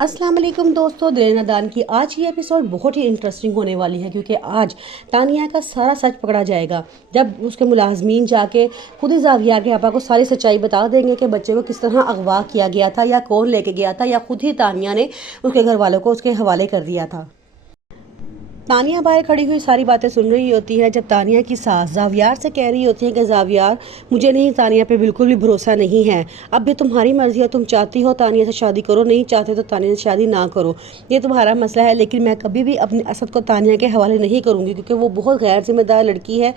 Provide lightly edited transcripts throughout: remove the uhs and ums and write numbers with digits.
अस्सलाम वालेकुम दोस्तों, दिल नादान की आज की एपिसोड बहुत ही इंटरेस्टिंग होने वाली है क्योंकि आज तानिया का सारा सच पकड़ा जाएगा। जब उसके मुलाजमीन जाके खुद ही जाविया के पापा को सारी सच्चाई बता देंगे कि बच्चे को किस तरह अगवा किया गया था या कौन लेके गया था या खुद ही तानिया ने उसके घर वालों को उसके हवाले कर दिया था। तानिया बाहर खड़ी हुई सारी बातें सुन रही होती है जब तानिया की सास जावियार से कह रही होती है कि जावियार, मुझे नहीं तानिया पे बिल्कुल भी भरोसा नहीं है। अब भी तुम्हारी मर्जी है, तुम चाहती हो तानिया से शादी करो, नहीं चाहते तो तानिया से शादी ना करो, ये तुम्हारा मसला है। लेकिन मैं कभी भी अपने असद को तानिया के हवाले नहीं करूँगी क्योंकि वो बहुत गैर जिम्मेदार लड़की है।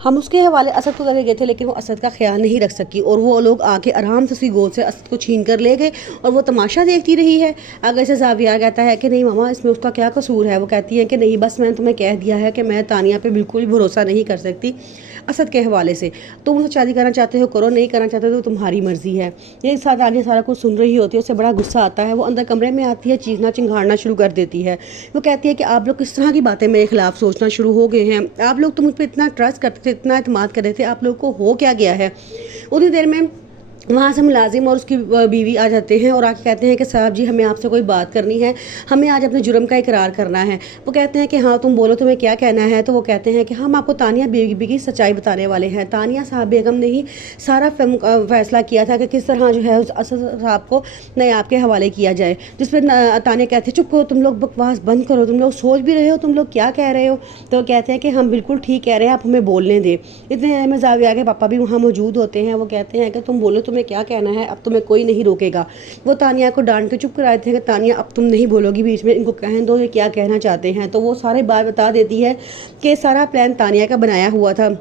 हम उसके हवाले असद को करके गए थे लेकिन वो असद का ख्याल नहीं रख सकी और वो लोग आके आराम से उसकी गोद से असद को छीन कर ले गए और वो तमाशा देखती रही है। अगर से जाविया कहता है कि नहीं मामा, इसमें उसका क्या कसूर है, वो कहती है कि नहीं, बस मैंने तुम्हें कह दिया है कि मैं तानिया पे बिल्कुल भी भरोसा नहीं कर सकती असद के हवाले से। तुम उससे शादी करना चाहते हो करो, नहीं करना चाहते तो तुम्हारी मर्जी है। ये साथ तानिया सारा कुछ सुन रही होती है, उससे बड़ा गुस्सा आता है। वो अंदर कमरे में आती है, चीखना चिंघाड़ना शुरू कर देती है। वो कहती है कि आप लोग किस तरह की बातें मेरे खिलाफ सोचना शुरू हो गए हैं, आप लोग तो मुझ पर इतना ट्रस्ट करते थे, इतना एतमाद कर रहे थे, आप लोग को हो क्या गया है। उतनी देर में वहाँ से मुलाजिम और उसकी बीवी आ जाते हैं और आके कहते हैं कि साहब जी, हमें आपसे कोई बात करनी है, हमें आज अपने जुर्म का इकरार करना है। वो कहते हैं कि हाँ तुम बोलो, तुम्हें क्या कहना है। तो वो कहते हैं कि हम आपको तानिया बीवी की सच्चाई बताने वाले हैं। तानिया साहब बेगम ने ही सारा फैसला किया था कि किस तरह जो है उस असद साहब को नायाब के हवाले किया जाए। जिस पर तानिया कहते हैं चुप करो, तुम लोग बकवास बंद करो, तुम लोग सोच भी रहे हो, तुम लोग क्या कह रहे हो। तो वो कहते हैं कि हम बिल्कुल ठीक कह रहे हैं, आप हमें बोलने दें। इतने देर में जाविया के पापा भी वहाँ मौजूद होते हैं। वो कहते हैं कि तुम बोलो, तुम्हें क्या कहना है, अब तुम्हें कोई नहीं रोकेगा। वो तानिया को डांट के चुप कराए थे कि तानिया अब तुम नहीं बोलोगी बीच में, इनको कहने दो ये क्या कहना चाहते हैं। तो वो सारे बात बता देती है कि सारा प्लान तानिया का बनाया हुआ था।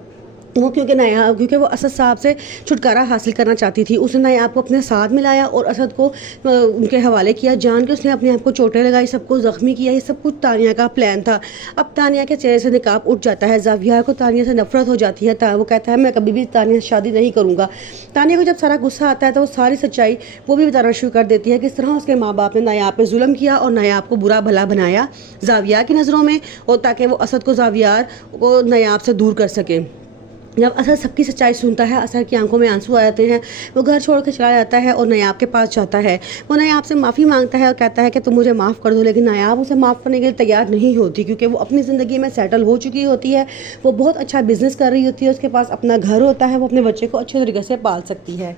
वो क्योंकि वो असद साहब से छुटकारा हासिल करना चाहती थी। उसने नायाब को अपने साथ मिलाया और असद को उनके हवाले किया। जान के उसने अपने आप को चोटें लगाई, सबको ज़ख्मी किया। ये सब कुछ तानिया का प्लान था। अब तानिया के चेहरे से निकाब उठ जाता है। जाविया को तानिया से नफरत हो जाती है। वो कहता है मैं कभी भी तानिया से शादी नहीं करूँगा। तानिया को जब सारा गुस्सा आता है तो वो सारी सच्चाई वो भी बताना शुरू कर देती है, किस तरह उसके माँ बाप ने नायाब पे जुल्म किया और नायाब को बुरा भला बनाया जाविया की नज़रों में, और ताकि वो असद को जाविया को नायाब से दूर कर सके। जब असद सबकी सच्चाई सुनता है, असद की आंखों में आंसू आ जाते हैं। वो घर छोड़ कर चला जाता है और नायाब के पास जाता है। वो नायाब से माफ़ी मांगता है और कहता है कि तुम मुझे माफ़ कर दो, लेकिन नायाब उसे माफ़ करने के लिए तैयार नहीं होती क्योंकि वो अपनी ज़िंदगी में सेटल हो चुकी होती है। वो बहुत अच्छा बिजनेस कर रही होती है, उसके पास अपना घर होता है, वो अपने बच्चे को अच्छे तरीके से पाल सकती है।